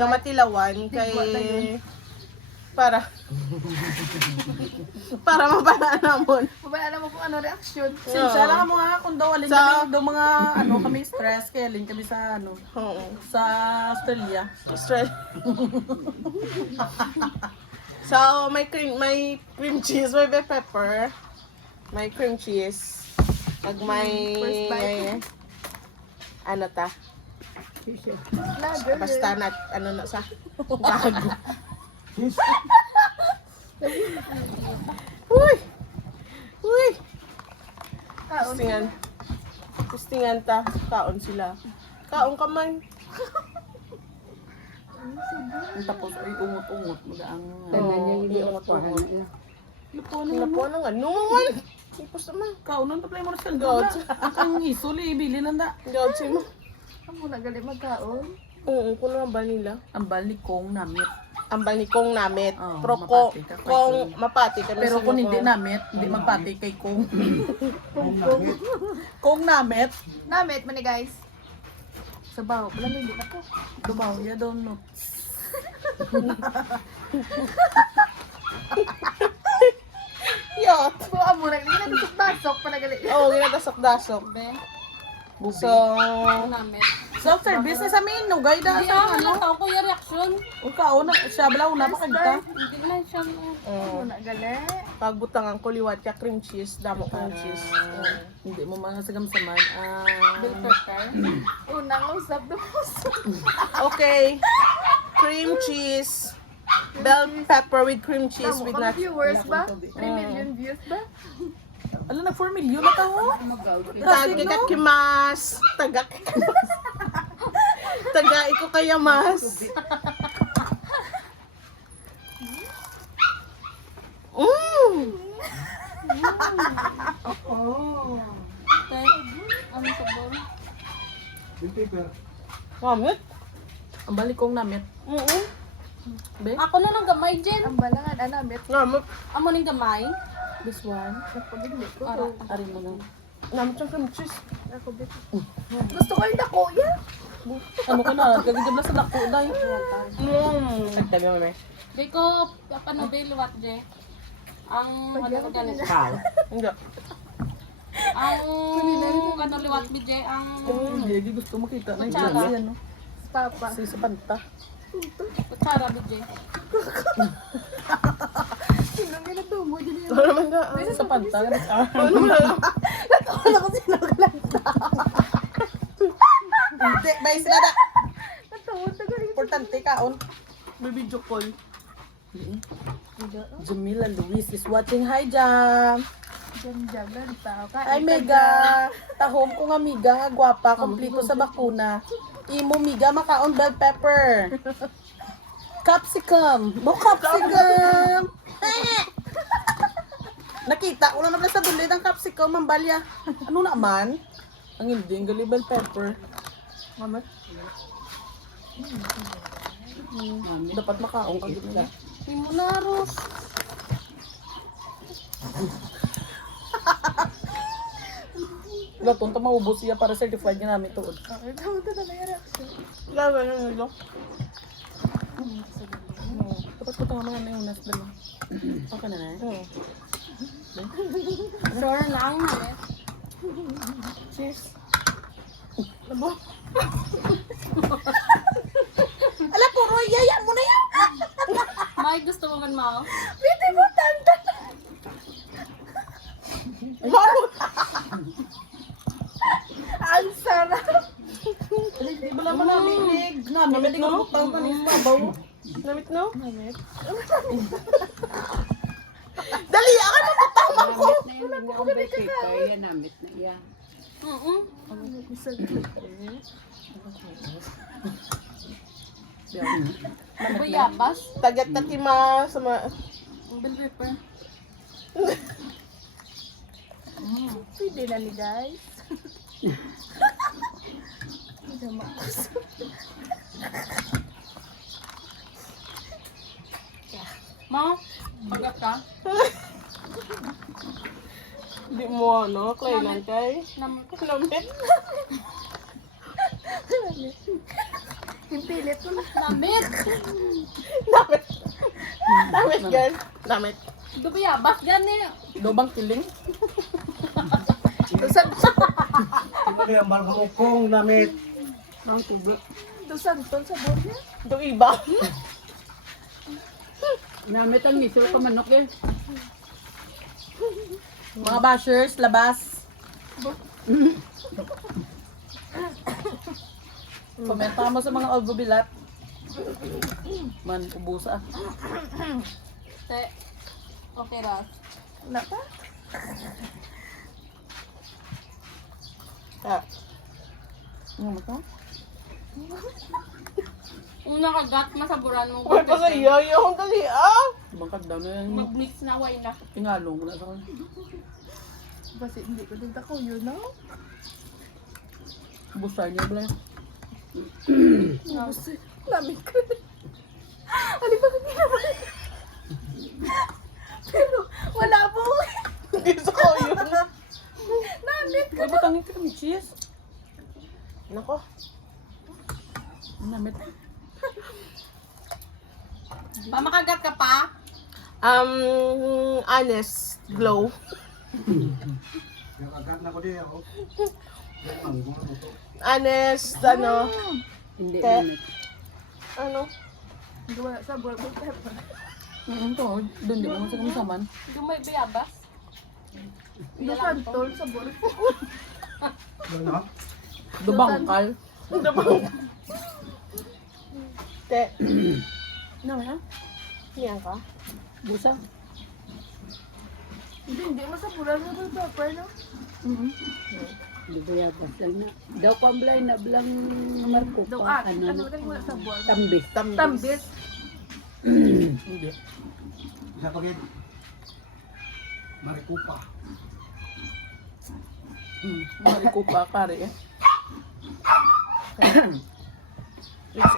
Yung matilawan kay para mapalaan namon. Mabalaan mo kung ano reaction. Sinsya lang mo nga kung daw alin kami daw mga ano kami stress kaya alin kami sa ano Oo. sa Australia. Australia. So, may cream cheese, may bell pepper, may cream cheese, pag First bite. ano ta, Lager. basta na, ano na sa, gago. Uy! Uy! Kaon. Testingan ta, kaon sila. Kaon ka man. Tapos ay ungot-ungot magaang Oo, iungot-ungot. lupo Napuan na nga, numan! Ipos naman. kaunon pa play mo na sa God. ang isuli ibili nanda. Gawad siya mo. Amo na gali magkaon. Oo, kuno ang nila. Ang balikong namit. Ang banikong namit. Oo, Pero mapati ka, kung mapati ka na Pero sa kung mga- hindi namit, hindi magpati kay kong. Kung namit, Namit mo ni guys. Sabaw. Wala hindi na po. dumaw ya daw no. Yot! So, amo na. Hindi na tusok-tasok pa na gali. Oo, ginadasok-dasok. So, Namit. Self-service na sa menu, guide sa ano. Tao ko yung reaction. O kauna, siya bala una pa kagta. Hindi na siya. Amo na gali. pagbutangan ko liwat ka cream cheese, damo cream cheese. Hindi mo masagam saman. Bell pepper. Unang usap na usap. Okay. Cream cheese. Bell pepper with cream cheese Amo, with mga nuts. viewers ba? 3 million views ba? Alam na 4 million na tao. Tagakimas. Tagakimas. Tagai ko kaya mas. Ano sabor? Kamit? Ang balikong namit. Be? Ako na lang gamay, Jen. Ang balangan, namit. Namit. Amo ning gamay. This one. Napagindi ko. Ara. Ari mo lang. Namit yung cream cheese. Ako, bet. Gusto ko yung dako yan. Ano ka na? Gagigib na sa lako, day. Nagtabi mo, may. Di ko papanubay luwat, Je. Ang ano ko ganito. Hindi. Ang ano liwat mi, Je. Ang Hindi, gusto makita na yung Kutsara. si ano. Papa. Si sa panta. kutsara mi, Je. Sino nga natumo? Dili yan. Ano naman na? Sa panta. Ano naman? Wala ko sino ka lang. Hindi, bay sila na. Natumo na gali. Importante kaon. May video call. Jamila Luis is watching. Hi, Jam. Jam-jam lang tao ka. Hi, Mega. Tahom kong amiga, gwapa, kompleto sa bakuna. Imo, miga, makaon bell pepper. Capsicum. Bo, capsicum. Nakita ko na naman sa bulit ang capsicum, mambalya. Ano naman? Ang hindi, ang gali bell pepper. Kamit? Dapat makaon ka gina. Limonaros. Laton, ta maubos siya para certified niya namin tuod. Tawag na na yung reaction. Gagawin yung nilo. Dapat ko tama mga yung nas dalo. Okay na na eh. Sure lang, eh. Cheers. Ala, puro yaya mo na yan! May gusto mo man, Mao? Biti mo, tanda. Ang sarap. Di ba naman naminig? Namit no? Pang panis mabaw. Namit no? Namit. Dali! Akin mo patama ko! Bayabas. Tagat takima sa mga... Bell pepper. Pwede na ni guys. Hindi makus. Mao, pagat ka. Di mo ano, kailan kay? Nam Namit? Himpilit ko na. Damit! Damit. Damit, girl. Damit. Dubiyabas gani. Dobang kiling. Tusan, Hindi ang markamukong namit. tusan, tol sa borya. Ito iba. Namit ang miso ka manok eh. Mga bashers, labas. Komenta mo sa mga algobilat. Man, ubusa. Te. Okay ra. Na pa? Ah. Ano mo to? Una kagat masaburan mo. Uy, pa sa iyo. Yung dali, ah. Bangkag daw na yung Mag-mix na wine na. tingalong mo na sa kanya. Basi hindi ko din tako yun, no? Busay niya bala. Basi, namin ko. Ali ba kang ginawa? Pero, wala po. Gusto ko yun. Namit. Uy, batangin ka kami cheese. Nako. Namit. Pamakagat ka pa? Honest. Glow. Yung agad na ko din ako. Honest, ano. Hindi Te. namit. Ano? Gawa sa borya. Pepper. To, doon di mo sa kamisaman. Dumay biyabas. Tusan, tol sa borya. Ano? Dubangkal. Dabang. Te. Namin ha? Niyan ka? Busa. Hindi mo sa borya na ito, pepper, no? Di ba yapas lang na. Daw pamblay na blang marko Daw, pa. ano Ano, ka mula sa borya? tambis. Tambis. Hindi. Isa pagin. Marikupa. Marikupa kare eh.